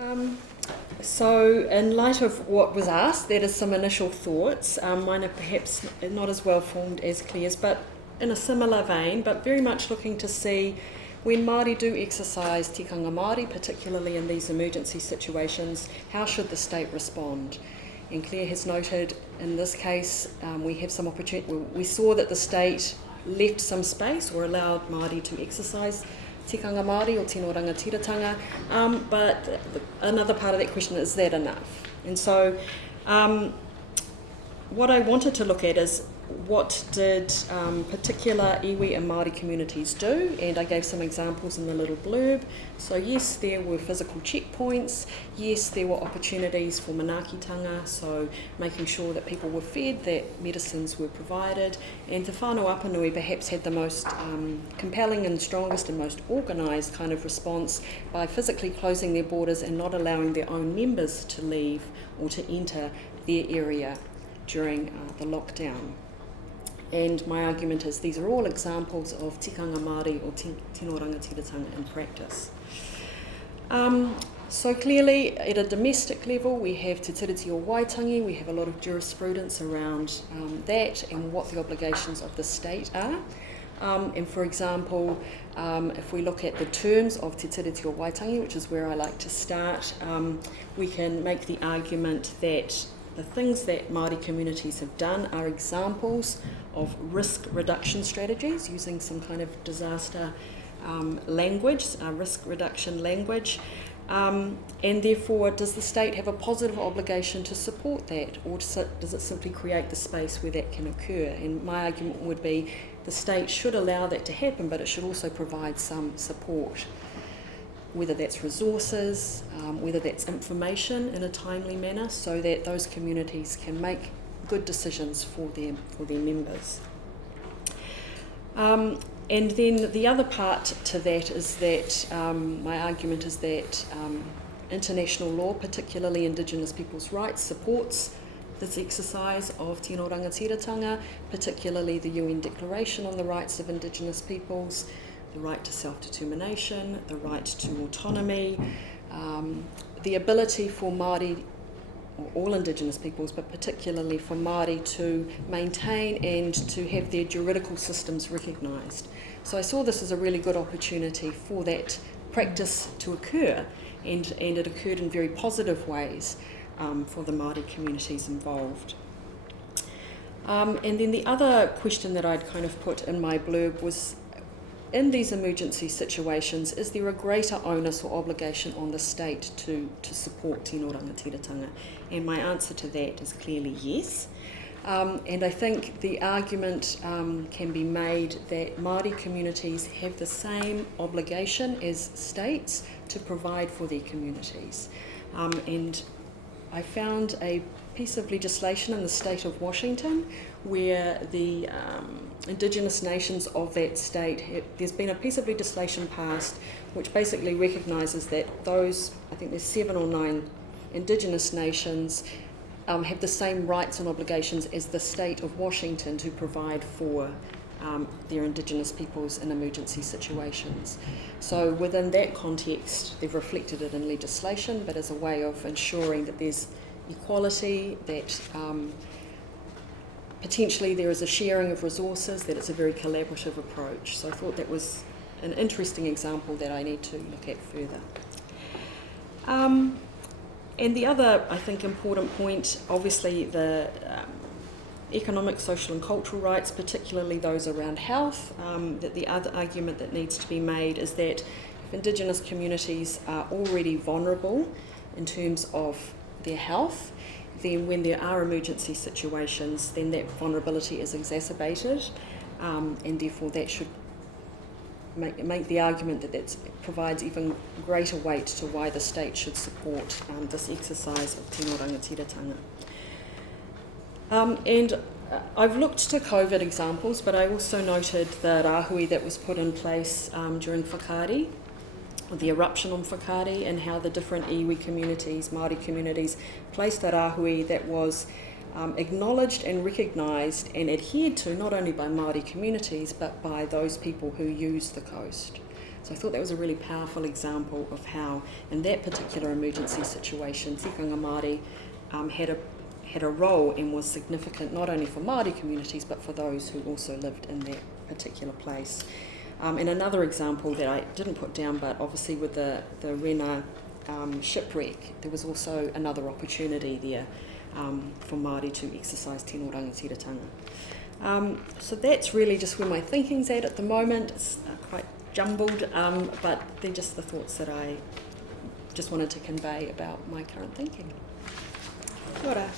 Um, so, in light of what was asked, that is some initial thoughts. Mine are perhaps not as well formed as Claire's, but in a similar vein, but very much looking to see when Māori do exercise tikanga Māori, particularly in these emergency situations, how should the state respond? And Claire has noted in this case we have some opportunity. We saw that the state left some space or allowed Māori to exercise tikanga Māori or tino rangatiratanga, but another part of that question is that enough? And so what I wanted to look at is what did particular iwi and Māori communities do, and I gave some examples in the little blurb. So yes, there were physical checkpoints, yes, there were opportunities for manaakitanga, so making sure that people were fed, that medicines were provided, and Te Whānau Apanui perhaps had the most compelling and strongest and most organised kind of response by physically closing their borders and not allowing their own members to leave or to enter their area during the lockdown. And my argument is these are all examples of tikanga Māori or tino rangatiratanga in practice. So clearly, at a domestic level, we have te tiriti o Waitangi, we have a lot of jurisprudence around that and what the obligations of the state are. And for example, if we look at the terms of te tiriti o Waitangi, which is where I like to start, we can make the argument that the things that Māori communities have done are examples of risk reduction strategies using some kind of disaster language, risk reduction language, and therefore does the state have a positive obligation to support that, or does it simply create the space where that can occur? And my argument would be the state should allow that to happen, but it should also provide some support, whether that's resources, whether that's information in a timely manner, so that those communities can make good decisions for their members. And then the other part to that is that my argument is that international law, particularly Indigenous people's rights, supports this exercise of tino rangatiratanga, particularly the UN Declaration on the Rights of Indigenous Peoples, the right to self-determination, the right to autonomy, the ability for Māori, or all Indigenous peoples, but particularly for Māori to maintain and to have their juridical systems recognised. So I saw this as a really good opportunity for that practice to occur, and it occurred in very positive ways for the Māori communities involved. And then the other question that I'd kind of put in my blurb was, in these emergency situations, is there a greater onus or obligation on the state to support tino rangatiratanga? And my answer to that is clearly yes. And I think the argument can be made that Māori communities have the same obligation as states to provide for their communities. And I found a piece of legislation in the state of Washington where the Indigenous nations of that state, there's been a piece of legislation passed which basically recognises that those, I think there's 7 or 9 Indigenous nations have the same rights and obligations as the state of Washington to provide for their Indigenous peoples in emergency situations. So within that context, they've reflected it in legislation, but as a way of ensuring that there's equality, that potentially there is a sharing of resources, that it's a very collaborative approach. So I thought that was an interesting example that I need to look at further. And the other, I think, important point, obviously the economic, social and cultural rights, particularly those around health, that the other argument that needs to be made is that if Indigenous communities are already vulnerable in terms of their health, then when there are emergency situations, then that vulnerability is exacerbated, and therefore that should make the argument that that provides even greater weight to why the state should support this exercise of tino rangatiratanga. And I've looked to COVID examples, but I also noted the rāhui that was put in place during whakaari, the eruption on whakaari, and how the different iwi communities, Māori communities, placed a rāhui that was acknowledged and recognised and adhered to not only by Māori communities but by those people who use the coast. So I thought that was a really powerful example of how, in that particular emergency situation, Tikanga Māori had a role and was significant not only for Māori communities but for those who also lived in that particular place. And another example that I didn't put down, but obviously with the Rena shipwreck, there was also another opportunity there for Māori to exercise tino rangatiratanga. So that's really just where my thinking's at the moment. It's quite jumbled, but they're just the thoughts that I just wanted to convey about my current thinking. Kia ora.